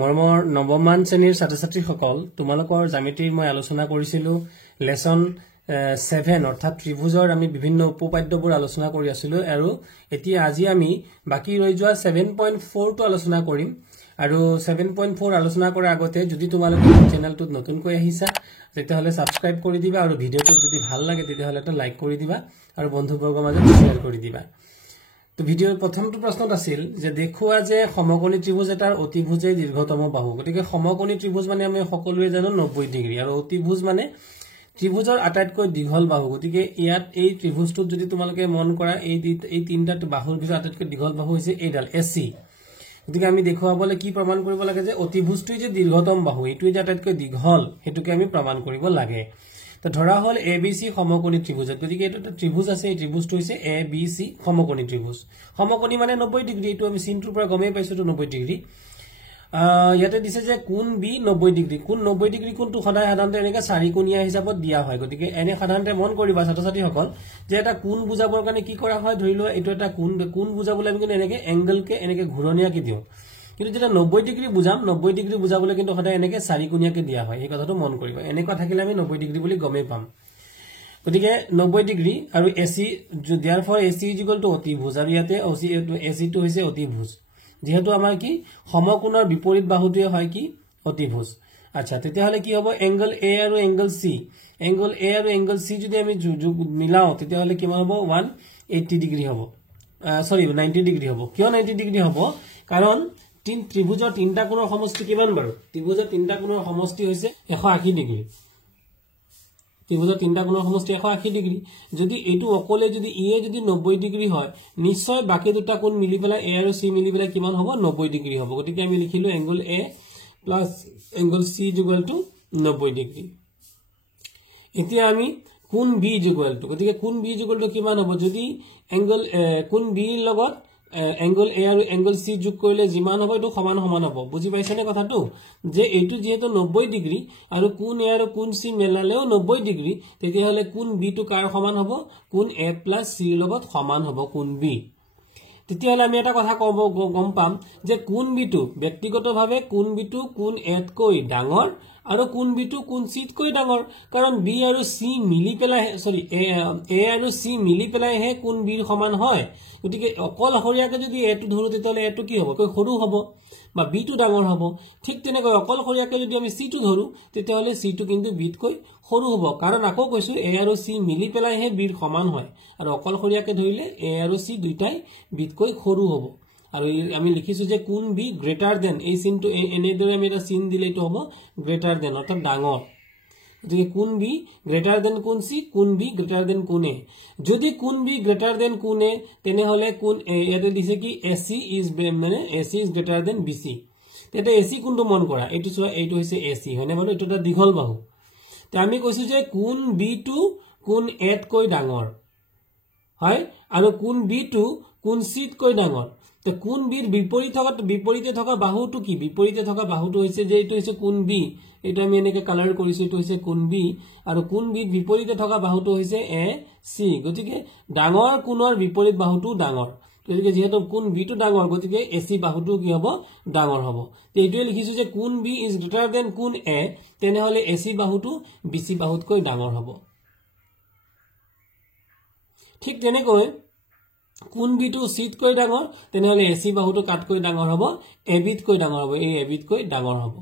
মৰমৰ নৱমমান শ্ৰেণীৰ ছাত্ৰ-ছাত্ৰীসকল তোমালোকৰ জ্যামিতিৰ মই আলোচনা কৰিছিলো লেসন 7 অৰ্থাৎ ত্ৰিভুজৰ আমি বিভিন্ন উপপাদ্যবোৰ আলোচনা কৰি আছিলো আৰু এতিয়া আজি আমি বাকি ৰৈ যোৱা 7.4 টো আলোচনা কৰিম আৰু 7.4 আলোচনা কৰাৰ আগতে যদি তোমালোকে চেনেলটোত নতুনকৈ আহিছা তেতিয়াহলে সাবস্ক্ৰাইব কৰি দিবা আৰু ভিডিওটো যদি ভাল লাগে তেতিয়াহলে এটা লাইক কৰি দিবা আৰু বন্ধুবৰ্গৰ মাজত শ্বেয়াৰ কৰি দিবা তো ভিডিওৰ প্ৰথমটো প্ৰশ্নত আছিল যে দেখুৱা যে সমকোণী ত্ৰিভুজ এটাৰ অতিভুজে দীৰ্ঘতম বাহু গতিকে সমকোণী ত্ৰিভুজ মানে আমি সকলোৱে জানো 90 ডিগ্ৰী আৰু অতিভুজ মানে ত্ৰিভুজৰ আটাইতকৈ দীঘল বাহু গতিকে ইয়াত এই ত্ৰিভুজটোত যদি তোমালোকে মন কৰা এই তিনটা বাহুৰ ভিতৰত আটাইতকৈ দীঘল বাহু হৈছে এইডাল এসি গতিকে আমি দেখুৱাবলৈ কি প্ৰমাণ কৰিব লাগে যে অতিভুজটোই যে দীৰ্ঘতম বাহু এইটোই যে আটাইতকৈ দীঘল হেতুকে আমি প্ৰমাণ কৰিব লাগে তো ধৰা হল এবিসি সমকোণী ত্ৰিভুজ গতিকে এটা ত্ৰিভুজ আছে এই ত্ৰিভুজটো হৈছে এবিসি সমকোণী ত্ৰিভুজ সমকোণী মানে 90 ডিগ্ৰী এটো আমি চিনটোৰ পৰা গমেই পাইছো তো 90 ডিগ্ৰী ইয়াতে দিছে যে কোণ বি 90 ডিগ্ৰী কোণ 90 ডিগ্ৰী কোণটো সদায় সাধাৰণতে এনেকে চাৰিকোণীয়া হিচাপত দিয়া হয় গতিকে এনে সাধাৰণতে মন কৰিবা ছাত্ৰ-ছাত্ৰীসকল যে এটা কোণ বুজাবৰ কাৰণে কি কৰা হয় ধৰিলো এটো এটা কোণ বুজাবলৈ আমি কিন্তু এনেকে এংগলকে এনেকে ঘূৰণীয়াকে দিও কিন্তু যেটা 90 ডিগ্ৰী বুজাম 90 ডিগ্ৰী বুজাবলৈ কিন্তু সদায় এনেকে চাৰিকোণীয়াকে দিয়া হয় এই কথাটো মন কৰিবা এনেকুৱা থাকিলে আমি 90 ডিগ্ৰী বুলি গমেই পাম গতিকে 90 ডিগ্ৰী আৰু এসি therefore এসি অতিভুজ আৰু ইয়াতে এসি টো হৈছে অতিভুজ যেহেতু আমাৰ কি সমকোণৰ বিপৰীত বাহুটোৱে হয় কি অতিভুজ আচ্ছা তেতিয়াহলে কি হ'ব এংগল এ আৰু এংগল সি যদি আমি মিলাও তেতিয়াহলে কিমান হ'ব 180 ডিগ্ৰী হ'ব সৰি 90 ডিগ্ৰী হ'ব কিয় 90 ডিগ্ৰী হ'ব কাৰণ ত্ৰিভুজৰ তিনটা কোণৰ সমষ্টি কিমান বাৰু ত্ৰিভুজৰ তিনটা কোণৰ সমষ্টি হৈছে 180 ডিগ্ৰী ত্ৰিভুজৰ তিনটা কোণৰ সমষ্টি 180 ডিগ্ৰী যদি এটো অকলে যদি ই যদি 90 ডিগ্ৰী হয় নিশ্চয় বাকি দুটা কোণ মিলি পেলাই এ আৰু সি মিলি পেলাই কিমান হ'ব 90 ডিগ্ৰী হ'ব গতিকে আমি লিখিলো angle A plus angle C = 90 degree এতিয়া আমি কোণ বি = গতিকে কোণ বি = কিমান হ'ব যদি এংগল কোণ বি লগত এংগল এ আৰু এংগল সি যোগ কৰিলে যিমান হ'ব এটো সমান সমান হ'ব বুজি পাইছানে কথাটো যে এটো যেহেতু 90 ডিগ্ৰী আৰু কোণ এ আৰু কোণ সি মেলালেও 90 ডিগ্ৰী তেতিয়াহলে কোণ বি টো কাৰ সমান হ'ব কোণ এ প্লাস সি লগত সমান হ'ব কোণ বি তেতিয়াহলে আমি এটা কথা গম পাম যে কোণ বি টো ব্যক্তিগতভাৱে কোণ বি টো কোণ এ তকৈ ডাঙৰ আৰু কোণ বি টো কোণ সি তকৈ ডাঙৰ কাৰণ বি আৰু সি মিলি পেলাই সৰি এ আৰু সি মিলি পেলাই হে কোণ বি ৰ সমান হয় গতিকে অকল হৰিয়াকে যদি এ টো ধৰো তেতিয়ালে এ টো কি হ'ব কৈ সৰু হ'ব বা বি টো ডাঙৰ হ'ব ঠিক তেনেকৈ অকল হৰিয়াকে যদি আমি সি টো ধৰো তেতিয়ালে সি টো কিন্তু বি তকৈ সৰু হ'ব কাৰণ আকৌ কৈছো এ আৰু সি মিলি পেলাই হে বি ৰ সমান হয় আৰু অকল হৰিয়াকে ধৰিলে এ আৰু সি দুইটাই বি তকৈ সৰু হ'ব আৰু আমি লিখিছো যে কোণ বি গ্ৰেটাৰ দেন এই চিনটো এনেদৰে আমি এটা চিন দিলে এটো হ'ব গ্ৰেটাৰ দেন অৰ্থাৎ ডাঙৰ গতিকে কোণ বি গ্ৰেটাৰ দেন কোণ সি কোণ বি গ্ৰেটাৰ দেন কোণ এ যদি কোণ বি গ্ৰেটাৰ দেন কোণ এ তেনেহলে কোণ এ ইয়াতে দিছে কি AC is greater than BC তেতে এসি কোণটো মন কৰা এটো চোৱা এইটো হৈছে এসি হয়নে মানে এটো এটা দীঘল বাহু তে আমি কৈছো যে কোণ বি টো কোণ এ তকৈ ডাঙৰ হয় আৰু কোণ বি টো কোণ সি তকৈ ডাঙৰ তে কোণ বিৰ বিপৰীতে থকা বাহুটো কি বিপৰীতে থকা বাহুটো হৈছে যে এইটো হৈছে কোণ বি এটা আমি এনেকে কালাৰ কৰিছো এইটো হৈছে কোণ বি আৰু কোণ বিৰ বিপৰীতে থকা বাহুটো হৈছে এ সি গতিকে ডাঙৰ কোণৰ বিপৰীত বাহুটো ডাঙৰ গতিকে যেহেতু কোণ বি টো ডাঙৰ গতিকে এসি বাহুটো কি হ'ব ডাঙৰ হ'ব তে এইটোৱে লিখিছো যে কোণ বি ইজ গ্ৰেটাৰ দেন কোণ এ তেনেহলে এসি বাহুটো বিসি বাহুতকৈ ডাঙৰ হ'ব ঠিক তেনেকৈ কোণ বি টো সি তকৈ ডাঙৰ তেনেহলে এসি বাহুটো কাটকৈ ডাঙৰ হ'ব এ বি তকৈ ডাঙৰ হ'ব এই এ বি তকৈ ডাঙৰ হ'ব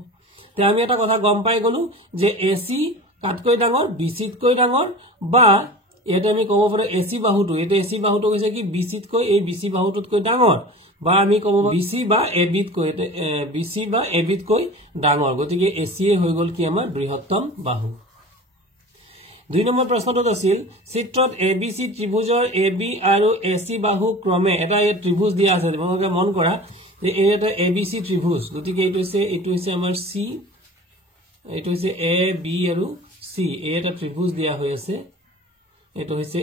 তে আমি এটা কথা গম পাই গলো যে এসি কাটকৈ ডাঙৰ বিসি তকৈ ডাঙৰ বা ইয়াতে আমি ক'ব পাৰো এসি বাহুটো এটা এসি বাহুটো হৈছে কি বিসি তকৈ এই বিসি বাহুটোতকৈ ডাঙৰ বা আমি ক'ব বিসি বা এ বি তকৈ বিসি বা এ বি তকৈ ডাঙৰ গতিকে এসি হৈ গল কি আমাৰ বৃহত্তম বাহু 2 নম্বৰ প্ৰশ্নটো আছিল চিত্ৰত এবিসি ত্ৰিভুজৰ এবি আৰু এসি বাহু ক্ৰমে এটা এই ত্ৰিভুজ দিয়া আছে তোমালোকে মন কৰা যে এটা এবিসি ত্ৰিভুজ গতিকে এইটো হৈছে আমাৰ সি এইটো হৈছে এ বি আৰু সি এটা ত্ৰিভুজ দিয়া হৈ আছে এইটো হৈছে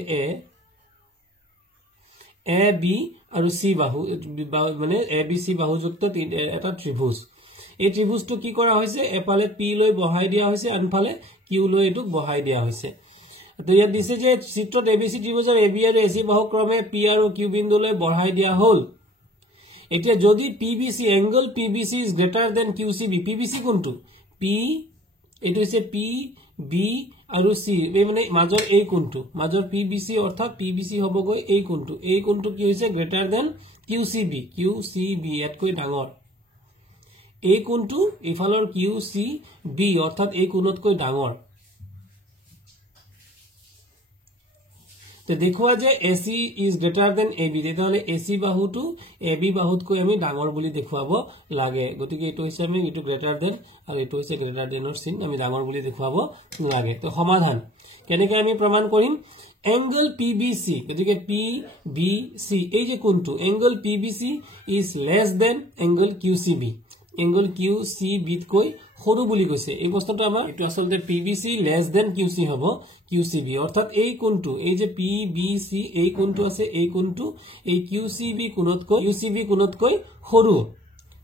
এ বি আৰু সি বাহু মানে এ বি সি বাহুযুক্ত এটা ত্ৰিভুজ এই ত্ৰিভুজটো কি কৰা হৈছে এফালে পি লৈ বহাই দিয়া হৈছে আনফালে কিউ লৈ এটো বহাই দিয়া হৈছে তো ইয়াত দিছে যে চিত্ৰত এবিসি ত্ৰিভুজৰ এবি আৰু এসি বাহু ক্ৰমে পি আৰু কিউ বিন্দুলৈ বহাই দিয়া হল এতিয়া যদি PBC angle PBC is greater than QCB PBC কোনটো P এটো হৈছে PB আৰু C এই মানে মাজৰ এই কোনটো মাজৰ PBC অৰ্থাৎ PBC হবগৈ এই কোনটো কি হৈছে greater than QCB এতকৈ ডাঙৰ এই কোনটো ইফালৰ QCB অৰ্থাৎ এই কোণতকৈ ডাঙৰ তো দেখুৱা যে AC is greater than AB তেতিয়াহলে AC বাহুটো AB বাহুতকৈ আমি ডাঙৰ বুলি দেখুৱাব লাগে গতিকে এটো হৈছে আমি এটো greater than আৰু এটো হৈছে greater than ৰ চিন আমি ডাঙৰ বুলি দেখুৱাব লাগে তো সমাধান কেনেকৈ আমি প্ৰমাণ কৰিম angle PBC গতিকে PBC এই যে কোনটো angle PBC is less than angle QCB angle QCB তকৈ সৰু বুলি কৈছে এই প্ৰশ্নটো আমাৰ এটো আসলতে PBC less than QC হ'ব QCB অৰ্থাৎ এই কোনটো এই যে PBC এই কোনটো আছে এই কোনটো এই QCB কোণতকৈ সৰু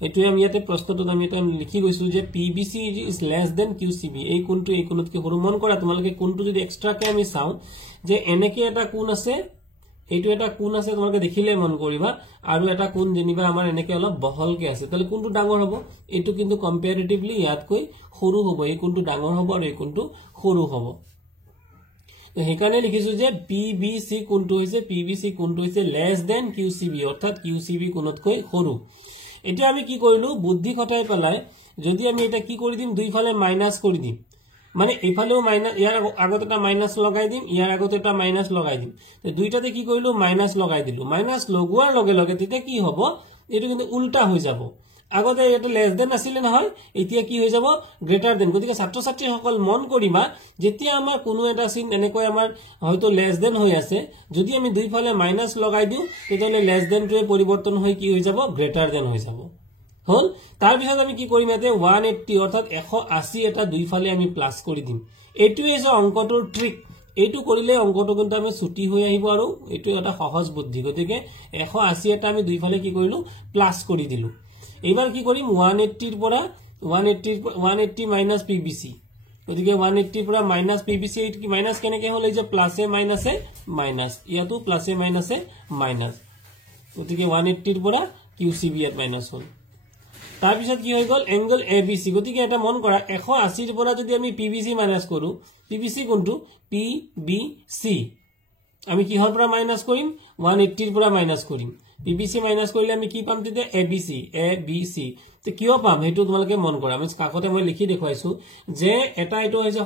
এটো আমি ইয়াতে প্ৰশ্নটোত আমি এটা লিখি গৈছো যে PBC is less than QCB এই কোনটো এই কোণতকৈ সৰু মন কৰা তোমালোকে কোনটো যদি এক্সট্ৰাকে আমি চাও যে এনেকে এটা কোণ আছে এইটো এটা কোণ আছে তোমালোকে দেখিলে মন কৰিবা আৰু এটা কোণ জেনিবা আমাৰ এনেকে অলপ বহলকে আছে তাহলে কোনটো ডাঙৰ হ'ব এটো কিন্তু কম্পাৰেটিভলি ইয়াতকৈ সৰু হ'ব এই কোণটো ডাঙৰ হ'ব আৰু এই কোণটো সৰু হ'ব তো হেকানে লিখিছো যে PBC কোণটো হৈছে less than QCB অৰ্থাৎ QCB কোণতকৈ সৰু এতিয়া আমি কি কৰিলো বুদ্ধি খটাই পেলাই যদি আমি এটা কি কৰি দিম দুইফালে মাইনাস কৰি দিম মানে এফালেও মাইনাস ইয়াৰ আগত এটা মাইনাস লগাই দিম ইয়াৰ আগত এটা মাইনাস লগাই দিম তো দুইটাতে কি কৰিলো মাইনাস লগাই দিলো মাইনাস লগোৱাৰ লগে লগে তেতিয়া কি হ'ব এটো কিন্তু উল্টা হৈ যাব আগতে এটা লেস দেন আছিল নহয় এতিয়া কি হৈ যাব গ্ৰেটাৰ দেন গতিকে ছাত্ৰ ছাত্ৰী সকল মন কৰিবা যেতিয়া আমাৰ কোনো এটা চিন এনেকৈ আমাৰ হয়তো লেস দেন হৈ আছে যদি আমি দুইফালে মাইনাস লগাই দিও তেতিয়ালে লেস দেনটোৱে পৰিৱৰ্তন হৈ কি হৈ যাব গ্ৰেটাৰ দেন হৈ যাব হল তাৰ পিছত আমি কি কৰিম এতে 180 অৰ্থাৎ 180 এটা দুইফালে আমি প্লাস কৰি দিম এটোৱে যে অংকটোৰ ট্ৰিক এইটো কৰিলে অংকটো কিন্তু আমি ছুটি হৈ আহিব আৰু এটো এটা সহজ বুদ্ধি গতিকে 180 এটা আমি দুইফালে কি কৰিলো প্লাস কৰি দিলো এবাৰ কি কৰিম 180 ৰ পৰা 180 মাইনাস PBC গতিকে 180 ৰ পৰা মাইনাস PBC এইটো কি মাইনাস কেনেকৈ হ'ল এই যে প্লাসে মাইনাসে মাইনাস ইয়াতো প্লাসে মাইনাসে মাইনাস গতিকে 180 ৰ পৰা QCB ইয়াত মাইনাস হ'ল তাৰ পিছত কি হৈ গল angle ABC গতিকে এটা মন কৰা 180 ৰ পৰা যদি আমি PBC মাইনাস কৰো PBC কোনটো PBC আমি কিহৰ পৰা মাইনাস কৰিম 180 ৰ পৰা মাইনাস কৰিম PBC মাইনাস কৰিলে আমি কি পাম তেতিয়া ABC তে কিয় পাম হেতু তোমালোকে মন কৰা আমি কাকতে মই লিখি দেখুৱাইছো যে এটা এটো হৈছে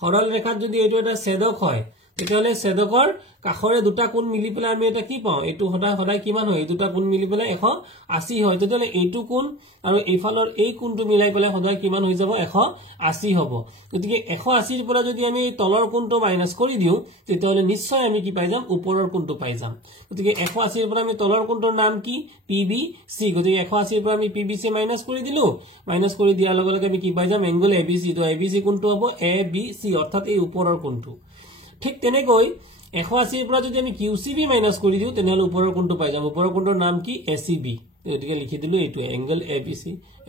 সৰল ৰেখাত যদি এটো এটা ছেদক হয় তেতিয়ালে ছেদকৰ কাখৰে দুটা কোণ মিলি পেলাই আমি এটা কি পাও এটো সদায় কিমান হয় দুটা কোণ মিলি পেলাই 180 হয় তেতিয়ালে এইটো কোণ আৰু এইফালৰ এই কোণটো মিলাই পেলাই সদায় কিমান হৈ যাব 180 হ'ব গতিকে 180 ৰ পৰা যদি আমি তলৰ কোণটো মাইনাস কৰি দিও তেতিয়ালে নিশ্চয় আমি কি পাই যাম ওপৰৰ কোণটো পাই যাম গতিকে 180 ৰ পৰা আমি তলৰ কোণটোৰ নাম কি PBC গতিকে 180 ৰ পৰা আমি PBC মাইনাস কৰি দিলো মাইনাস কৰি দিয়াৰ লগে লগে আমি কি পাই যাম angle ABC তো ABC কোণটো হ'ব ABC অৰ্থাৎ এই ওপৰৰ কোণটো ঠিক তেনেকৈ 180 ৰ পৰা যদি আমি QCB মাইনাস কৰি দিও তেনেহলে ওপৰৰ কোণটো পাই যাম ওপৰৰ কোণটোৰ নাম কি ACB এটিকে লিখি দিলো এইটো angle ABC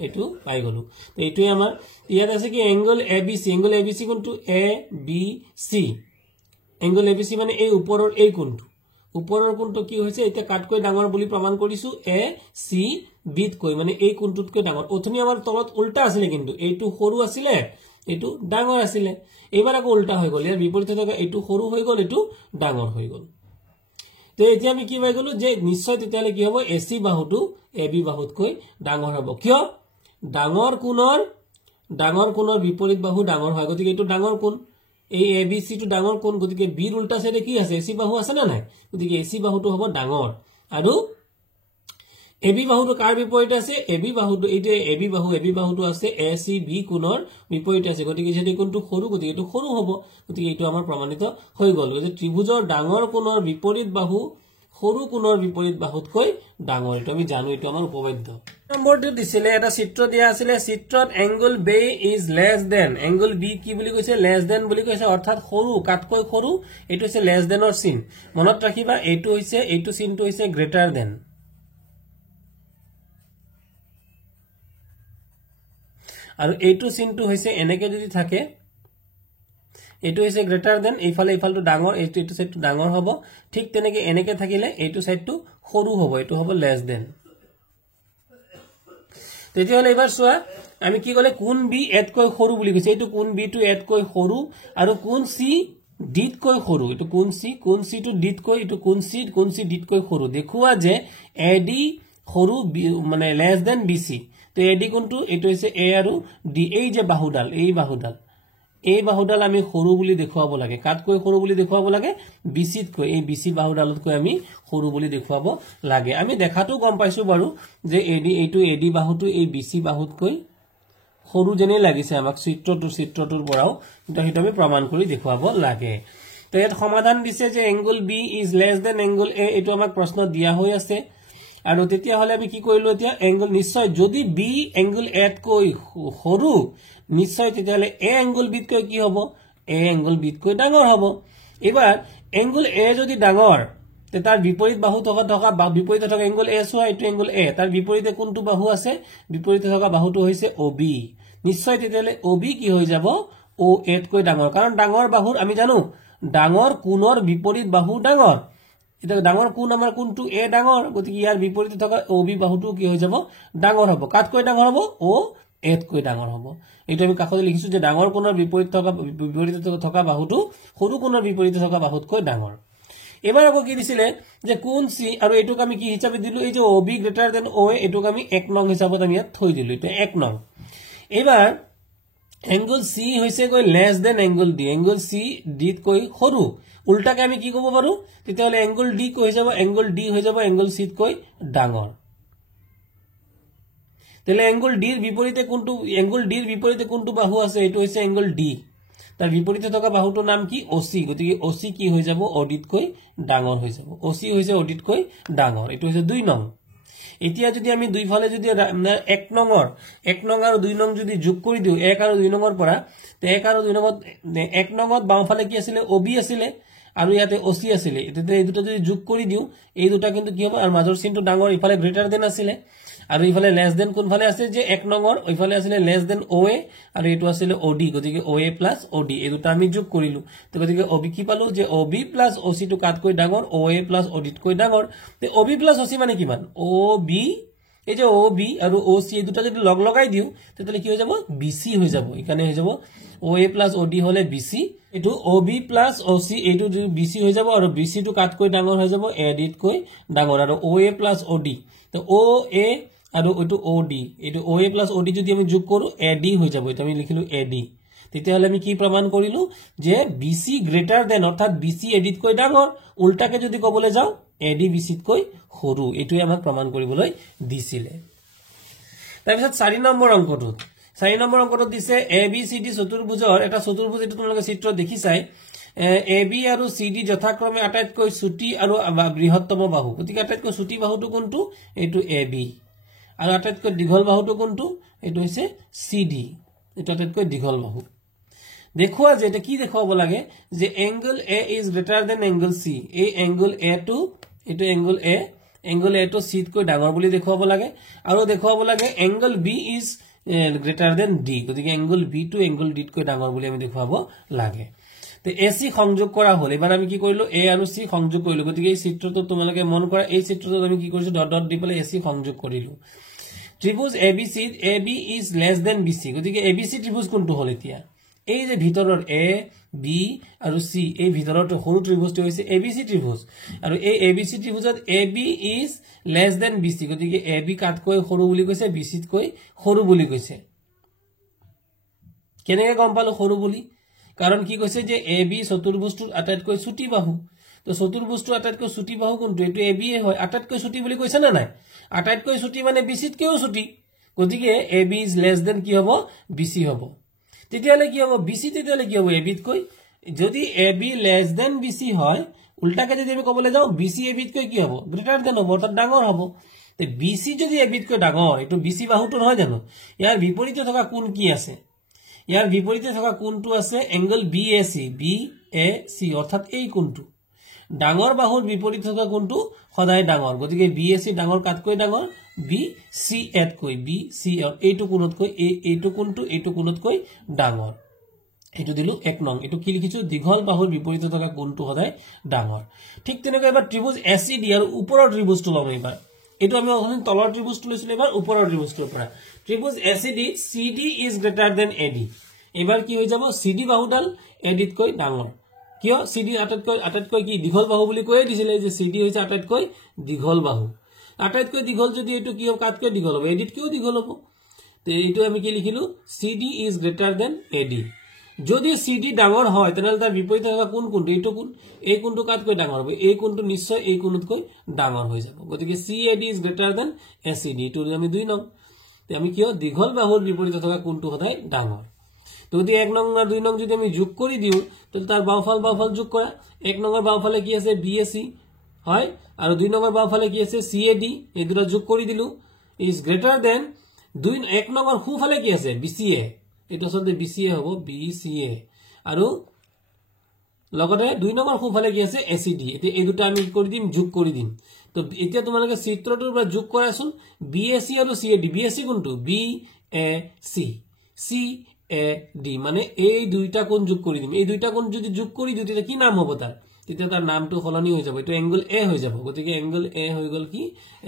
এইটো পাই গলো তো এইটোই আমাৰ ইয়াত আছে কি angle ABC কোনটো ABC angle ABC মানে এই ওপৰৰ এই কোণটো কি হৈছে এটা কাটকৈ ডাঙৰ বুলি প্ৰমাণ কৰিছো ACB তকৈ মানে এই কোণটোতকৈ ডাঙৰ অথনি আমাৰ তলত উল্টা আছিল কিন্তু এইটো সৰু আছিল এইটো ডাঙৰ আছিল এবাৰ আকৌ উল্টা হৈ গল ইয়াৰ বিপৰীতে থকা এইটো সৰু হৈ গল এইটো ডাঙৰ হৈ গল তো এতিয়া আমি কি পাই গলো যে নিশ্চয় তেতিয়ালে কি হ'ব AC বাহুটো AB বাহুতকৈ ডাঙৰ হ'ব কিয় ডাঙৰ কোণৰ বিপৰীত বাহু ডাঙৰ হয় গতিকে এইটো ডাঙৰ কোণ এই ABC টো ডাঙৰ কোণ গতিকে B ৰ উল্টা সাইডে কি আছে AC বাহু আছে না নাই গতিকে AC বাহুটো হ'ব ডাঙৰ আৰু AB বাহুটো কাৰ বিপৰীত আছে AB বাহুটো এইতে AB বাহুটো আছে ACB কোণৰ বিপৰীত আছে গতিকে যদি কোণটো সৰু গতিকে এটো সৰু হ'ব গতিকে এটো আমাৰ প্ৰমাণিত হৈ গল যে ত্ৰিভুজৰ ডাঙৰ কোণৰ বিপৰীত বাহু সৰু কোণৰ বিপৰীত বাহুতকৈ ডাঙৰ এটো আমি জানো এটো আমাৰ উপবাদ্য নম্বৰটো দিছিলে এটা চিত্ৰ দিয়া আছিল চিত্ৰত angle B is less than angle B কি বুলি কৈছে less than বুলি কৈছে অৰ্থাৎ সৰু কাটকৈ সৰু এটো হৈছে less than ৰ চিন মনত ৰাখিবা এইটো চিনটো হৈছে greater than আৰু এইটো চিনটো হৈছে এনেকে যদি থাকে এইটো হৈছে গ্ৰেটাৰ দেন এইফালটো ডাঙৰ এইটো সাইডটো ডাঙৰ হ'ব ঠিক তেনেকে এনেকে থাকিলে এইটো সাইডটো সৰু হ'ব এইটো হ'ব লেস দেন তেতিয়াহলে এবাৰ চোৱা আমি কি কলে কোন বি এতকৈ সৰু বুলি কৈছে এইটো কোন বি টু এতকৈ সৰু আৰু কোন সি ডিতকৈ সৰু এইটো কোন সি টু ডিতকৈ এইটো কোন সি ডিতকৈ সৰু দেখুৱা যে এডি সৰু মানে লেস দেন বিসি তো এডি কোনটো এইটো হৈছে এ আৰু ডি এই যে বাহুডাল এই বাহুডাল আমি সৰু বুলি দেখুৱাব লাগে কাটকৈ সৰু বুলি দেখুৱাব লাগে বিসিতকৈ এই বিসি বাহুডালতকৈ আমি সৰু বুলি দেখুৱাব লাগে আমি দেখাটো গম পাইছো বাৰু যে এডি এইটো এডি বাহুটো এই বিসি বাহুতকৈ সৰু যেনে লাগিছে আমাক চিত্ৰটোৰ পৰাও কিন্তু হেতু আমি প্ৰমাণ কৰি দেখুৱাব লাগে তো ইয়াত সমাধান দিছে যে angle B is less than angle A এইটো আমাক প্ৰশ্ন দিয়া হৈ আছে আৰু তেতিয়া হলে আমি কি কৰিলো এতিয়া এংগল নিশ্চয় যদি বি এংগল এতকৈ সৰু নিশ্চয় তেতিয়া হলে এ এংগল বিতকৈ কি হ'ব এ এংগল বিতকৈ ডাঙৰ হ'ব এবাৰ এংগল এ যদি ডাঙৰ তে তাৰ বিপৰীত বাহু থকা বিপৰীতে থকা এংগল এ চোৱা এইটো এংগল এ তাৰ বিপৰীতে কোনটো বাহু আছে বিপৰীতে থকা বাহুটো হৈছে OB নিশ্চয় তেতিয়া হলে OB কি হৈ যাব O এতকৈ ডাঙৰ কাৰণ ডাঙৰ বাহুৰ আমি জানো ডাঙৰ কোণৰ বিপৰীত বাহু ডাঙৰ এটা ডাঙৰ কোণ আমাৰ কোনটো এ ডাঙৰ গতিকে ইয়াৰ বিপৰীতে থকা OB বাহুটো কি হৈ যাব ডাঙৰ হ'ব কাটকৈ ডাঙৰ হ'ব O এতকৈ ডাঙৰ হ'ব এইটো আমি কাকতে লিখিছো যে ডাঙৰ কোণৰ বিপৰীতে থকা বাহুটো সৰু কোণৰ বিপৰীতে থকা বাহুতকৈ ডাঙৰ এবাৰ আকৌ কি দিছিলে যে কোন সি আৰু এটুক আমি কি হিচাপে দিলো এই যে OB গ্ৰেটাৰ দেন OA এটুক আমি 1 নং হিচাপত আমি ইয়াত থৈ দিলো এটা 1 নং এবাৰ এংগল সি হৈছে কৈ লেস দেন এংগল সি ডিতকৈ সৰু উল্টাকে আমি কি ক'ব পাৰো তেতিয়াহলে এংগল ডি কৈ যাব এংগল ডি হৈ যাব এংগল সিতকৈ ডাঙৰ তেলে এংগল ডিৰ বিপৰীতে কোনটো বাহু আছে এটো হৈছে এংগল ডি তাৰ বিপৰীতে থকা বাহুটোৰ নাম কি OC গতিকে OC কি হৈ যাব অডিতকৈ ডাঙৰ হৈ যাব OC হৈছে অডিতকৈ ডাঙৰ এটো হৈছে 2 নং এতিয়া যদি আমি দুই ফালে যদি 1 নং আৰু 2 নং যদি যোগ কৰি দিও 1 আৰু 2 নংৰ পৰা তে 1 আৰু 2 নংত 1 নংত বাও ফালে কি আছিল OB আছিল আৰু ইয়াতে OC আছিল এতে এই দুটা যদি যোগ কৰি দিও এই দুটা কিন্তু কি হ'ব আৰু মাজৰ চিনটো ডাঙৰ ইফালে গ্ৰেটাৰ দেন আছিল আৰু ইফালে লেস দেন কোন ফালে আছে যে 1 নংৰ ইফালে আছিল লেস দেন OA আৰু এটো আছিল OD গতিকে OA + OD এই দুটা আমি যোগ কৰিলো তো গতিকে OB কি পালো যে OB + OC টু কাটকৈ ডাঙৰ OA + OD তকৈ ডাঙৰ তে OB + OC মানে কিমান OB এই যে OB আৰু OC এই দুটা যদি লগ লগাই দিও তেতিয়ালে কি হৈ যাব BC হৈ যাব এখানে হৈ যাব OA + OD হলে BC এটো OB + OC এটো BC হৈ যাব আৰু BC টু কাটকৈ ডাঙৰ হৈ যাব AD তকৈ ডাঙৰ আৰু OA + OD তো OA আৰু এটো OD এটো OA + OD যদি আমি যোগ কৰো AD হৈ যাব এটা আমি লিখিলো AD তেতিয়াহলে আমি কি প্ৰমাণ কৰিলো যে BC গ্ৰেটাৰ দেন অৰ্থাৎ BC AD তকৈ ডাঙৰ উল্টাকে যদি কবলে যাও AD BC তকৈ সৰু এটোই আমাক প্ৰমাণ কৰিবলৈ দিছিলে তাৰপিছত 4 নম্বৰ অংকটো দিছে ABCD চতুৰ্ভুজৰ এটা চতুৰ্ভুজ এটো তোমালোকে চিত্ৰ দেখিছাই AB আৰু CD যথাক্ৰমে আটাইতকৈ ছুটি আৰু বৃহত্তম বাহু গতিকে আটাইতকৈ ছুটি বাহুটো কোনটো এটো AB আৰু আটাইতকৈ দীঘল বাহুটো কোনটো এটো হৈছে CD এটো আটাইতকৈ দীঘল বাহু দেখুৱা যে এটা কি দেখাব লাগে যে angle A is greater than angle C এই এংগল A টু এটো এংগল A টু C তকৈ ডাঙৰ বুলি দেখুৱাব লাগে আৰু দেখুৱাব লাগে angle B is greater than D গতিকে এংগল B টু এংগল D তকৈ ডাঙৰ বুলি আমি দেখুৱাব লাগে তে AC সংযোগ কৰা হল এবাৰ আমি কি কৰিলো A আৰু C সংযোগ কৰিলো গতিকে এই চিত্ৰটো তোমালোকে মন কৰা এই চিত্ৰটো আমি কি কৰিছো ডট ডট দি পেলাই AC সংযোগ কৰিলো ত্ৰিভুজ ABC AB is less than BC গতিকে ABC ত্ৰিভুজ কোনটো হল এতিয়া এই যে ভিতৰৰ A B আৰু C এই ভিতৰৰ সৰু ত্ৰিভুজটো হৈছে ABC ত্ৰিভুজ আৰু এই ABC ত্ৰিভুজত AB is less than BC গতিকে AB কাটকৈ সৰু বুলি কৈছে BC তকৈ সৰু বুলি কৈছে কেনেকৈ গম পালো সৰু বুলি কাৰণ কি কৈছে যে AB চতুৰ্ভুজটোৰ আটাইতকৈ ছুটি বাহু তো চতুৰ্ভুজটো আটাইতকৈ ছুটি বাহু কোনটো এটো AB হয় আটাইতকৈ ছুটি বুলি কৈছে না নাই আটাইতকৈ ছুটি মানে BC তকৈও ছুটি গতিকে AB is less than কি হ'ব BC হ'ব তেতিয়ালে কি হ'ব BC তেতিয়ালে কি হ'ব AB তকৈ যদি AB less than BC হয় উল্টাকে যদি আমি কবলে যাও BC AB তকৈ কি হ'ব গ্ৰেটাৰ দেন হ'ব অৰ্থাৎ ডাঙৰ হ'ব তে BC যদি AB তকৈ ডাঙৰ এটো BC বাহুটো নহয় জানো ইয়াৰ বিপৰীতে থকা কোণ কি আছে ইয়াৰ বিপৰীতে থকা কোণটো আছে এংগল BAC অৰ্থাৎ এই কোণটো ডাঙৰ বাহুৰ বিপৰীতে থকা কোণটো সদায় ডাঙৰ গতিকে BAC ডাঙৰ কাটকৈ ডাঙৰ BC এতকৈ BC এইটো কোণতকৈ এইটো কোণতকৈ ডাঙৰ এটো দিলু 1 নং এটো কি লিখিছো দীঘল বাহুৰ বিপৰীতে থকা কোণটো সদায় ডাঙৰ ঠিক তেনেকৈ এবাৰ ত্ৰিভুজ ACD আৰু ওপৰৰ ত্ৰিভুজটো লম এবাৰ এটো আমি অহন তলৰ ত্ৰিভুজটো লৈছিলো এবাৰ ওপৰৰ ত্ৰিভুজটোৰ পৰা ত্ৰিভুজ ACD CD is greater than AD এবাৰ কি হৈ যাব CD বাহুডাল AD তকৈ ডাঙৰ কিয় CD আটাইতকৈ কি দীঘল বাহু বুলি কৈ দিছিলে যে CD হৈছে আটাইতকৈ দীঘল বাহু আটাইতকৈ দীঘল যদি এটো কি কাটকৈ দীঘল হ'ব AD তকৈও দীঘল হ'ব তে এইটো আমি কি লিখিলো CD is greater than AD যদি CD ডাঙৰ হয় তেনহলে তাৰ বিপৰীত থকা কোন কোনটো এইটো কোন এই কোনটো কাটকৈ ডাঙৰ হ'ব এই কোনটো নিশ্চয় এই কোনতকৈ ডাঙৰ হৈ যাব গতিকে CAD is greater than ACD এইটো আমি 2 নং তে আমি কিয় দীঘল বাহুৰ বিপৰীত থকা কোনটো সদায় ডাঙৰ তো যদি 1 নং আৰ 2 নং যদি আমি যোগ কৰি দিও তাহলে তাৰ বাহুফল যোগ কৰা 1 নং এর বাহুফলে কি আছে BAC হয় আর 2 নং এর বাহুফলে কি আছে CAD এই দুটো যোগ কৰি দিলু is greater than 1 নং এর খুফালে কি আছে BCA এটা আসলে BCA হ'ব BCA আৰু লগতে 2 নং এৰ খুফালে কি আছে ACD এতে এই দুটো আমি কৰি দিম যোগ কৰি দিম তো এতিয়া তোমালোকে চিত্ৰটোৰ পৰা যোগ কৰাচোন BAC আৰু CAD BAC কোনটো BAC CAD মানে এই দুইটা কোণ যোগ কৰি দিম এই দুইটা কোণ যদি যোগ কৰি দিও তেতিয়া কি নাম হ'ব তাৰ তেতিয়া তাৰ নামটো খলনি হৈ যাব এটো এংগল A হৈ যাব গতিকে এংগল A হৈ গল কি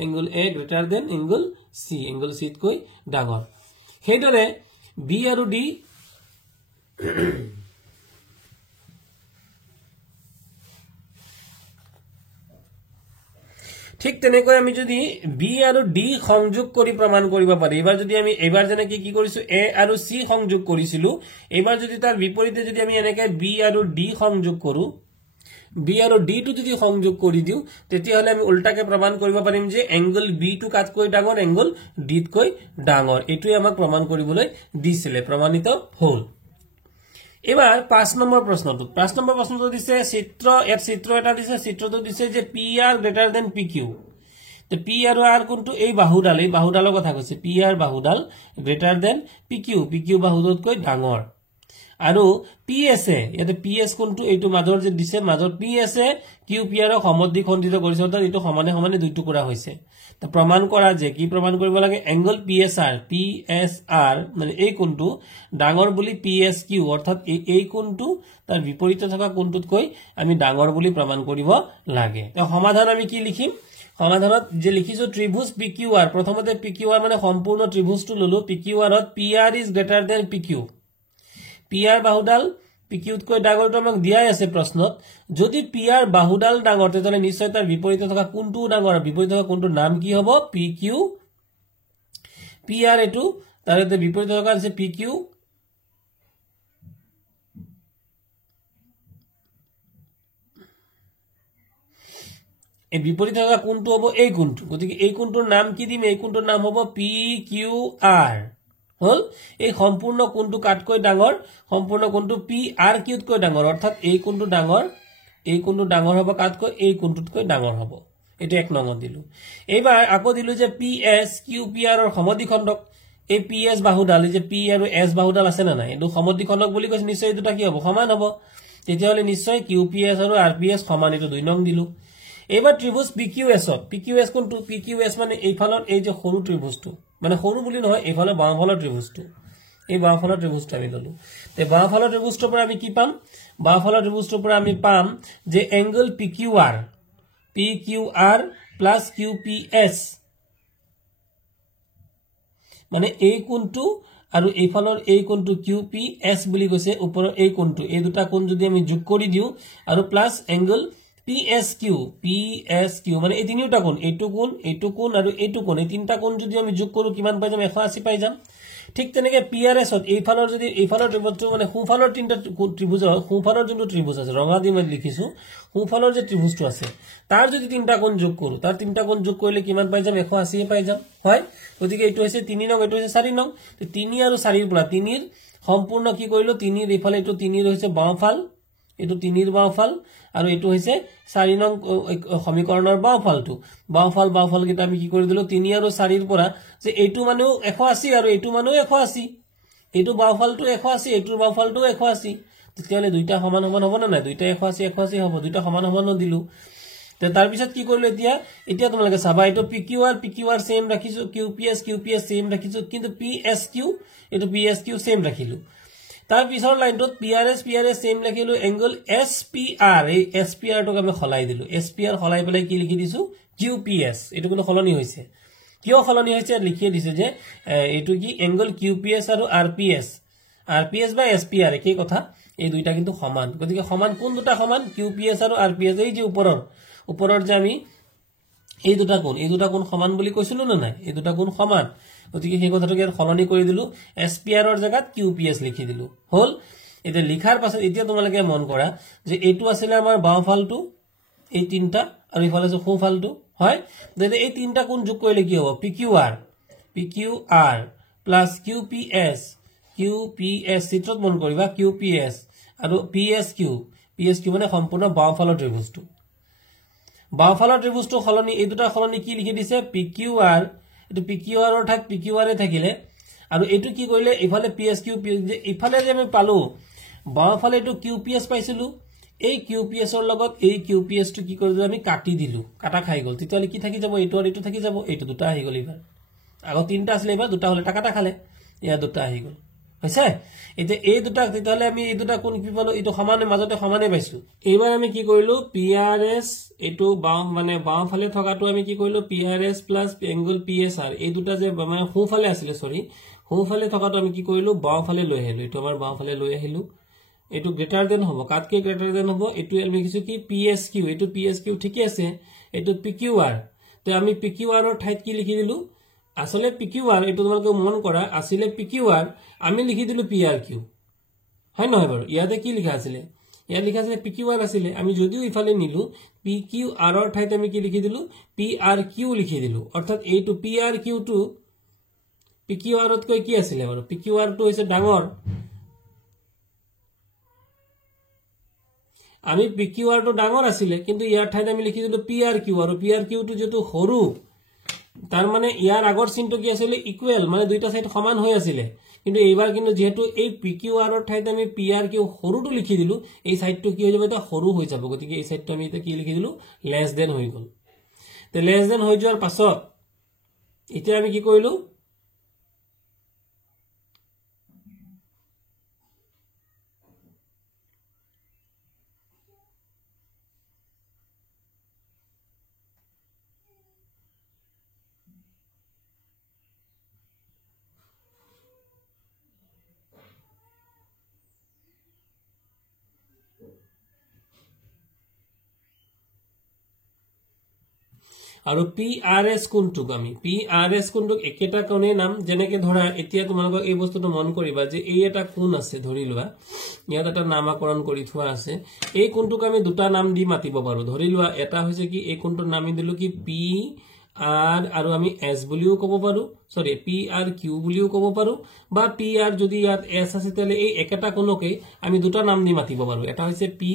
angle A greater than angle C তকৈ ডাঙৰ হেইদৰে B আৰু D ঠিক তেনেকৈ আমি যদি B আৰু D সংযোগ কৰি প্ৰমাণ কৰিব পাৰি এবাৰ যদি আমি এবাৰ জনে কি কৰিছো A আৰু C সংযোগ কৰিছিলো এবাৰ যদি তাৰ বিপৰীতে যদি আমি এনেকৈ B আৰু D সংযোগ কৰো B আৰু D টু যদি সংযোগ কৰি দিও তেতিয়া হলে আমি উল্টাকে প্ৰমাণ কৰিব পাৰিম যে এংগল B টু কাটকৈ ডাঙৰ এংগল D তকৈ ডাঙৰ এটোই আমাক প্ৰমাণ কৰিবলৈ দিছিলে প্ৰমাণিত হ'ল এবাৰ 5 নম্বৰ প্ৰশ্নটো দিছে চিত্ৰ এটা দিছে চিত্ৰটো দিছে যে PR গ্ৰেটাৰ দেন PQ তে P আৰু R কোনটো এই বাহুডালৰ কথা কৈছে PR বাহুডাল গ্ৰেটাৰ দেন PQ বাহুডতকৈ ডাঙৰ আৰু PS ইয়াতে PS কোনটো এইটো মাজৰ যে দিছে মাজৰ PS QPR ক সমদ্বিখণ্ডিত কৰিছে অৰ্থাৎ এইটো সমানে দুই টুকুৰা হৈছে তা প্ৰমাণ কৰা যে কি প্ৰমাণ কৰিব লাগে এংগল PSR মানে এই কোনটো ডাঙৰ বুলি PSQ অৰ্থাৎ এই কোনটো তাৰ বিপৰীতে থকা কোনটোতকৈ আমি ডাঙৰ বুলি প্ৰমাণ কৰিব লাগে তা সমাধান আমি কি লিখিম সমাধানত যে লিখিছো ত্ৰিভুজ PQR প্ৰথমতে PQR মানে সম্পূৰ্ণ ত্ৰিভুজটো ললো PQR to PR is greater than PQ PR বাহুডাল PQ তকৈ ডাঙৰটো আমাক দিয়াই আছে প্ৰশ্নত যদি PR বাহুডাল ডাঙৰ তেতিয়ালে নিশ্চয় তাৰ বিপৰীতে থকা কোনটো ডাঙৰ বিপৰীতে থকা কোনটো নাম কি হ'ব PQ PR এটো তাৰতে বিপৰীতে থকা আছে PQ এই বিপৰীতে থকা কোনটো হ'ব এই কোনটো গতিকে এই কোনটোৰ নাম কি দিম এই কোনটোৰ নাম হ'ব PQR হল এই সম্পূৰ্ণ কোনটো কাটকৈ ডাঙৰ সম্পূৰ্ণ কোনটো PRQ তকৈ ডাঙৰ অৰ্থাৎ এই কোনটো ডাঙৰ হ'ব কাটকৈ এই কোনটোতকৈ ডাঙৰ হ'ব এটা এক নং দিলু এবাৰ আকৌ দিলু যে PS QPR ৰ সমদ্বিখণ্ডক এই PS বাহুডাল যে P আৰু S বাহুডাল আছে না নাই এটো সমদ্বিখণ্ডক বুলি কৈছে নিশ্চয় এটা কি হ'ব সমান হ'ব তেতিয়া হলে নিশ্চয় QPS আৰু RPS সমান এটো 2 নং দিলু এবাৰ ত্ৰিভুজ PQS কোনটো PQS মানে এইফালৰ এই যে সৰু ত্ৰিভুজটো মানে সৰু বুলি নহয় এইফালৰ বাওঁফালৰ ত্ৰিভুজটো এই বাওঁফালৰ ত্ৰিভুজটো আমি ললো তে বাওঁফালৰ ত্ৰিভুজটোৰ পৰা আমি কি পাম বাওঁফালৰ ত্ৰিভুজটোৰ পৰা আমি পাম যে এংগল PQR প্লাস QPS মানে এই কোণটো আৰু এইফালৰ এই কোণটো QPS বুলি কৈছে ওপৰৰ এই কোণটো এই দুটা কোণ যদি আমি যোগ কৰি দিও আৰু প্লাস এংগল PSQ মানে এই তিনিটা কোণ এইটো কোণ আৰু এইটো কোণ এই তিনটা কোণ যদি আমি যোগ কৰো কিমান পাই যাম 180 পাই যাম ঠিক তেনেকে PRS ত এইফালৰ যদি এইফালৰ ত্ৰিভুজটো মানে সোঁফালৰ তিনটা ত্ৰিভুজৰ সোঁফালৰ যোনটো ত্ৰিভুজ আছে ৰঙা দি মই লিখিছো সোঁফালৰ যে ত্ৰিভুজটো আছে তাৰ যদি তিনটা কোণ যোগ কৰো তাৰ তিনটা কোণ যোগ কৰিলে কিমান পাই যাম 180 পাই যাম হয় গতিকে এইটো হৈছে 3 নং এইটো হৈছে 4 নং তে 3 আৰু 4 ৰ পৰা 3 ৰ সম্পূৰ্ণ কি কৰিলো 3 ৰ ইফালে এইটো 3 ৰ হৈছে বাওঁফাল এটো 3 ৰ বাওঁফাল আৰু এটো হৈছে 4 নং সমীকৰণৰ বাওঁফাল কিটা আমি কি কৰি দিলো 3 আৰু 4 ৰ পৰা যে এইটো মানেও 180 আৰু এইটো মানেও 180 এইটো বাওঁফালটো 180 এইটোৰ বাওঁফালটো 180 তেতিয়ালে দুইটা সমান হ'ব না নাই দুইটা 180 হ'ব দুইটা সমান দিলু তে তাৰ পিছত কি কৰিলো এতিয়া তোমালোকে চাবা এটো PQR সেম ৰাখিছো QPS সেম ৰাখিছো কিন্তু PSQ সেম ৰাখিলো তাৰ পিছৰ লাইনটোত PRS সেম লিখিলো এংগল SPR এই SPR টক আমি খলাই দিলো SPR খলাই পেলাই কি লিখি দিছো QPS এটো কিন্তু খলনি হৈছে কিয় সলনি হৈছে লিখিয়ে দিছে যে এইটো কি এংগল কিউপিএছ আৰু আৰপিএছ বা এছপিআৰ একেই কথা এই দুইটা কিন্তু সমান গতিকে সমান কোন দুটা সমান কিউপিএছ আৰু আৰপিএছ এই যে ওপৰৰ যে আমি এই দুটা কোণ সমান বুলি কৈছিলো না নাই এই দুটা কোণ সমান গতিকে সেই কথাটো ইয়াত সলনি কৰি দিলো এছপিআৰৰ জায়গাত কিউপিএছ লিখি দিলো হল এতিয়া লিখাৰ পাছত এতিয়া তোমালোকে মন কৰা যে এইটো আছিল আমাৰ বাওঁফালটো এই তিনটা আৰু ইফালে যে সোঁফালটো হয় যদি এই তিনটা কোণ যোগ কৰিলে কি হ'ব পিকিউআৰ প্লাস কিউপিএছ চিত্ৰত মন কৰিবা কিউপিএছ আৰু পিএছকিউ মানে সম্পূৰ্ণ বাওঁফালৰ ত্ৰিভুজটো সলনি এই দুটা সলনি কি লিখি দিছে পিকিউআৰ এটো পিকিউআৰৰ ঠাইত পিকিউআৰে থাকিলে আৰু এটো কি কৰিলে ইফালে পিএছকিউ ইফালে যে আমি পালো বাওঁফালে এটো কিউপিএছ পাইছিলো এই কিউপিএছৰ লগত এই কিউপিএছটো কি কৰিলো আমি কাটি দিলো কাটা খাই গল তেতিয়ালে কি থাকি যাব এটো আৰু এটো থাকি যাব এটো দুটা আহি গল এবাৰ আগত তিনটা আছিল এবাৰ দুটা হলে কাটা খালে ইয়া দুটা আহি গল হৈছে এতিয়া এই দুটা তেতিয়ালে আমি এই দুটা কোন কি পালো এটো সমানে মাজতে সমানে পাইছো এইবাৰ আমি কি কৰিলো পিআৰএছ এটো বাওঁফালে থকাটো আমি কি কৰিলো পিআৰএছ প্লাস এংগল পিএছআৰ এই দুটা যে মানে সোঁফালে আছিল সোঁফালে থকাটো আমি কি কৰিলো বাওঁফালে লৈ আহিলো এটো আমাৰ বাওঁফালে লৈ আহিলো এটো গ্ৰেটাৰ দেন হ'ব কাটকে গ্ৰেটাৰ দেন হ'ব এটো আমি লিখিছো কি পিএছকিউ এটো পিএছকিউ ঠিকে আছে এটো পিকিউআৰ তো আমি পিকিউআৰৰ ঠাইত কি লিখি দিলো আসলে পিকিউআৰ এটো তোমালোকে মন কৰা আসলে পিকিউআৰ আমি লিখি দিলো পিআৰকিউ হয় নহয় বাৰু ইয়াতে কি লিখা আছিল ইয়াত লিখা আছিল পিকিউআৰ আছিল আমি যদিও ইফালে নিলু পিকিউআৰৰ ঠাইত আমি কি লিখি দিলো পিআৰকিউ লিখি দিলো অৰ্থাৎ এইটো পিআৰকিউ টু পিকিউআৰত কৈ কি আছিল বাৰু পিকিউআৰ টো হৈছে ডাঙৰ আমি পিকিউআৰ টো ডাঙৰ আছিল কিন্তু ইয়াৰ ঠাইত আমি লিখি দিলো পিআৰকিউ আৰু পিআৰকিউ টো যেটো সৰু তাৰ মানে ইয়াৰ আগৰ চিনটো কি আছিল ইকুৱেল মানে দুইটা সাইড সমান হৈ আছিল কিন্তু এইবাৰ কিন্তু যেহেতু এই পিকিউআৰৰ ঠাইত আমি পিআৰকিউ সৰুটো লিখি দিলো এই সাইডটো কি হৈ যাব এটা সৰু হৈ যাব গতিকে এই সাইডটো আমি এটা কি লিখি দিলো লেস দেন হৈ গল তে লেস দেন হৈ যোৱাৰ পাছত এতিয়া আমি কি কৰিলো আৰু পিআৰএছ কোণটোক আমি পিআৰএছ কোণটোক একেটা কোণে নাম যেনেকে ধৰা এতিয়া তোমালোকক এই বস্তুটো মন কৰিবা যে এই এটা কোণ আছে ধৰি লোৱা ইয়াত এটা নামকৰণ কৰি থোৱা আছে এই কোণটোক আমি দুটা নাম দি মাতিব পাৰো ধৰি লোৱা এটা হৈছে কি এই কোণটোৰ নাম দিলো কি পি আৰ আৰু আমি এস বুলিও ক'ব পাৰো সৰি পি আৰ কিউ বুলিও ক'ব পাৰো বা পি আৰ যদি ইয়াত এস আছে তেলে এই একেটা কোণকে আমি দুটা নাম দি মাতিব পাৰো এটা হৈছে পি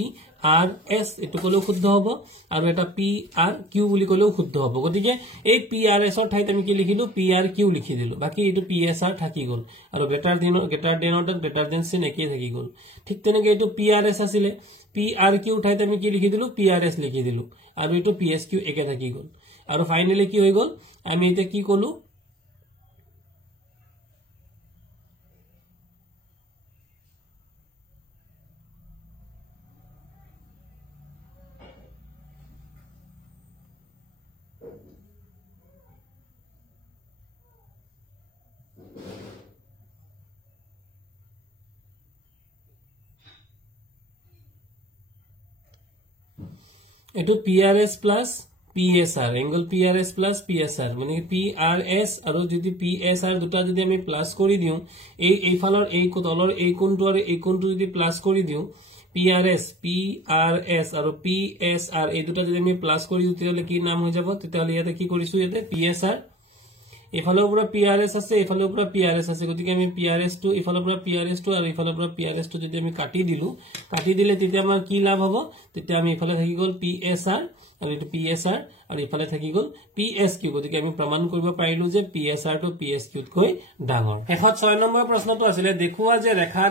আৰ এস এটো কলেও শুদ্ধ হ'ব আৰু এটা পি আৰ কিউ বুলি কলেও শুদ্ধ হ'ব গতিকে এই পি আৰ এস ৰ ঠাইত আমি কি লিখিলো পি আৰ কিউ লিখি দিলো বাকি এটো পি এস আৰ থাকি গল আৰু গ্ৰেটাৰ দেন চিন একেই থাকি গল ঠিক তেনেকৈ এটো পি আৰ এস আছিল পি আৰ কিউ ঠাইত আমি কি লিখি দিলো পি আৰ এস লিখি দিলো আৰু এটো পি এস কিউ একে থাকি গল আৰু ফাইনালি কি হৈ গল আমি এটা কি কলো এটো পিআৰএস প্লাস পিএসআৰ এঙ্গল পিআৰএস প্লাস পিএসআৰ মানে পিআৰএস আৰু যদি পিএসআৰ দুটা যদি আমি প্লাস কৰি দিও এই ফালৰ এই তলৰ এই কোণটো আৰু এই কোণটো যদি প্লাস কৰি দিও পিআৰএস আৰু পিএসআৰ এই দুটা যদি আমি প্লাস কৰি দিও তেতিয়ালে কি নাম হৈ যাব তেতিয়ালে ইয়াতে কি কৰিছো ইয়াতে পিএসআৰ এফালৰ পৰা পিআৰএস আছে এফালৰ পৰা পিআৰএস আছে গতিকে আমি পিআৰএস টো এফালৰ পৰা পিআৰএস টো আৰু এফালৰ পৰা পিআৰএস টো যদি আমি কাটি দিলে তেতিয়া আমাৰ কি লাভ হ'ব তেতিয়া আমি এফালে থাকি গল পিএসআৰ আৰু এটো পিএসআৰ আৰু এফালে থাকি গল পিএসকিউ গতিকে আমি প্ৰমাণ কৰিব পাৰিলো যে পিএসআৰ টো পিএসকিউ তকৈ ডাঙৰ এখত 6 নম্বৰ প্ৰশ্নটো আছিল দেখুৱা যে ৰেখা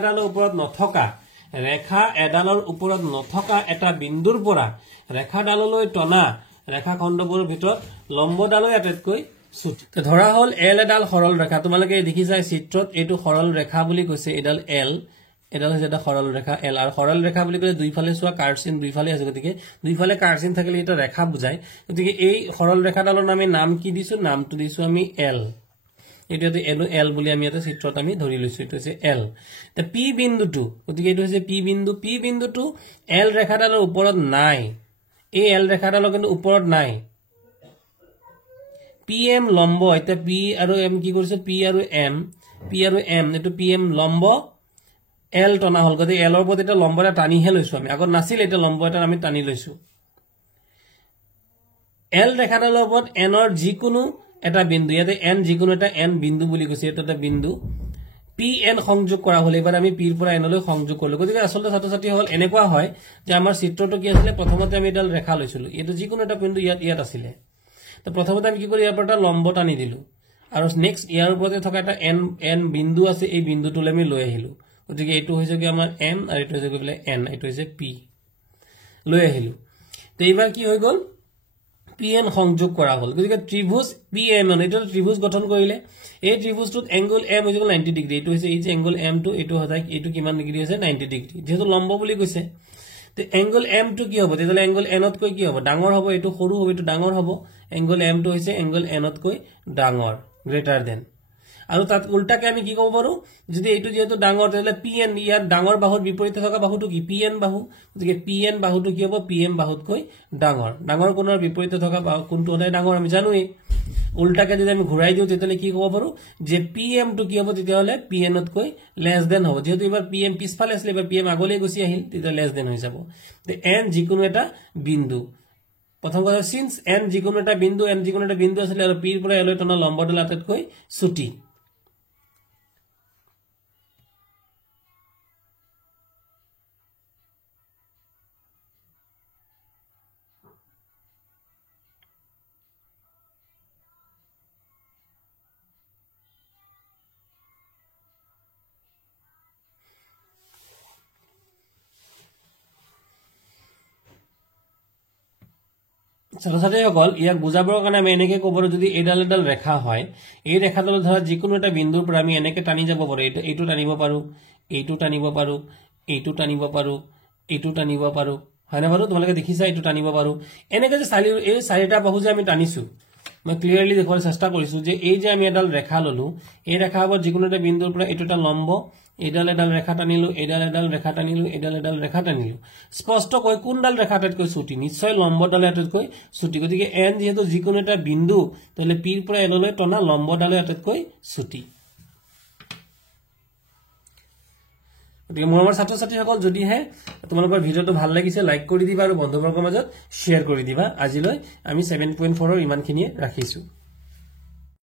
এডালৰ ওপৰত নথকা এটা বিন্দুৰ পৰা ৰেখাডাললৈ টনা ৰেখাখণ্ডবোৰৰ ভিতৰত লম্বডালৈ আটাইতকৈ ধৰা হল এল এডাল সৰল ৰেখা তোমালোকে দেখিছা চিত্ৰত এইটো সৰল ৰেখা বুলি কৈছে এডাল এল এডাল হৈছে এটা সৰল ৰেখা এল আৰু সৰল ৰেখা বুলি কলে দুইফালে চোৱা কাৰ্চিন দুইফালে আছে গতিকে দুইফালে কাৰ্চিন থাকিলে এটা ৰেখা বুজায় গতিকে এই সৰল ৰেখাডালৰ আমি নাম কি দিছো নামটো দিছো আমি এল এটাতে এল বুলি আমি এটা চিত্ৰত আমি ধৰি লৈছো এটা হৈছে এল তে পি বিন্দুটো গতিকে এটা হৈছে পি বিন্দুটো এল ৰেখাডালৰ ওপৰত নাই এই এল ৰেখাডালৰ কিন্তু ওপৰত নাই পি এম লম্ব এটা পি আৰু এম কি কৰিছে পি আৰু এম এটো পি এম লম্ব এল টনা হল গতে এলৰ ওপৰত এটা লম্ব এটা টানিহে লৈছো আমি আগত নাছিল এটা লম্ব এটা আমি টানি লৈছো এল ৰেখাডালৰ ওপৰত এনৰ যিকোনো এটা বিন্দু ইয়াতে এন যিকোনো এটা এন বিন্দু বুলি কৈছে এটা এটা বিন্দু পি এন সংযোগ কৰা হলে এবাৰ আমি পিৰ পৰা এনলৈ সংযোগ কৰিলো গতিকে আসলে ছাত্ৰ ছাত্ৰী হল এনেকুৱা হয় যে আমাৰ চিত্ৰটো কি আছিল প্ৰথমতে আমি এডাল ৰেখা লৈছিলো এটো যিকোনো এটা বিন্দু ইয়াত আছিল তো প্ৰথমতে আমি কি কৰি ইয়াৰ পৰা এটা লম্ব টানি দিলো আৰু নেক্সট ইয়াৰ ওপৰতে থকা এটা এন বিন্দু আছে এই বিন্দুটোলৈ আমি লৈ আহিলো গতিকে এটো হৈছে কি আমাৰ এম আৰু এটো হৈছে গলে এন এটো হৈছে পি লৈ আহিলো তো এবাৰ কি হৈ গল পি এন সংযোগ কৰা হল গতিকে ত্ৰিভুজ পি এম এটা ত্ৰিভুজ গঠন কৰিলে এই ত্ৰিভুজটোত এংগল এম হৈছে 90 ডিগ্ৰী এটো হৈছে এই যে এংগল এম টো এটো হয় এটো কিমান ডিগ্ৰী আছে 90 ডিগ্ৰী যেহেতু লম্ব বুলি কৈছে তে এংগল এম টো কি হ'ব তেতিয়ালে এংগল এনত কৈ কি হ'ব ডাঙৰ হ'ব এটো সৰু হ'ব এটো ডাঙৰ হ'ব এংগল এম টো হৈছে এংগল এনত কৈ ডাঙৰ গ্ৰেটাৰ দেন আৰু তাত উল্টাকে আমি কি ক'ব পাৰো যদি এটো যেহেতু ডাঙৰ তেতিয়ালে পি এন ইয়াৰ ডাঙৰ বাহুৰ বিপৰীতে থকা বাহুটো কি পি এন বাহু গতিকে পি এন বাহুটো কি হ'ব পি এম বাহুতকৈ ডাঙৰ কোণৰ বিপৰীতে থকা বাহু কোনটো হয় ডাঙৰ আমি জানোই উল্টাকে যদি আমি ঘূৰাই দিও তেতিয়ালে কি ক'ব পাৰো যে পি এম টো কি হ'ব তেতিয়ালে পি এনতকৈ লেস দেন হ'ব যেহেতু এবাৰ পি এম পিছফালে আছিল এবাৰ পি এম আগলৈ গুচি আহিল তেতিয়া লেস দেন হৈ যাব তে এন যিকোনো এটা বিন্দু প্ৰথম কথা সিন্স এন যিকোনো এটা বিন্দু আছিল আৰু পিৰ পৰা এলৈ টনা লম্বডাল আটাইতকৈ ছুটি ছাত্ৰছাত্ৰীসকল ইয়াক বুজাবৰ কাৰণে আমি এনেকে ক'ব পাৰো যদি এডাল ৰেখা হয় এই ৰেখাডাল ধৰা যিকোনো এটা বিন্দুৰ পৰা আমি এনেকে টানি যাব পাৰো এইটো টানিব পাৰো এইটো টানিব পাৰো এইটো টানিব পাৰো এইটো টানিব পাৰো হয় না বাৰু তোমালোকে দেখিছা এইটো টানিব পাৰো এনেকে যে এই চাৰিটা বাহু যে আমি টানিছো মই ক্লিয়াৰলি দেখুৱাৰ চেষ্টা কৰিছো যে এই যে আমি এডাল ৰেখা ললো এই ৰেখা হ'ব যিকোনো এটা বিন্দুৰ পৰা এইটো এটা লম্ব এডাল ৰেখা টানিলো এডাল ৰেখা টানিলো এডাল ৰেখা টানিলো স্পষ্ট কৈ কোনডাল ৰেখা আটাইতকৈ ছুটি নিশ্চয় লম্বডালে আটাইতকৈ ছুটি গতিকে এন যেহেতু যিকোনো এটা বিন্দু তাহলে পিৰ পৰা এনলৈ টনা লম্বডালে আটাইতকৈ ছুটি গতিকে মোৰ ছাত্ৰ ছাত্ৰীসকল যদিহে তোমালোকৰ ভিডিওটো ভাল লাগিছে লাইক কৰি দিবা আৰু বন্ধুবৰ্গৰ মাজত শ্বেয়াৰ কৰি দিবা আজিলৈ আমি 7.4 ৰ ইমানখিনিয়ে ৰাখিছো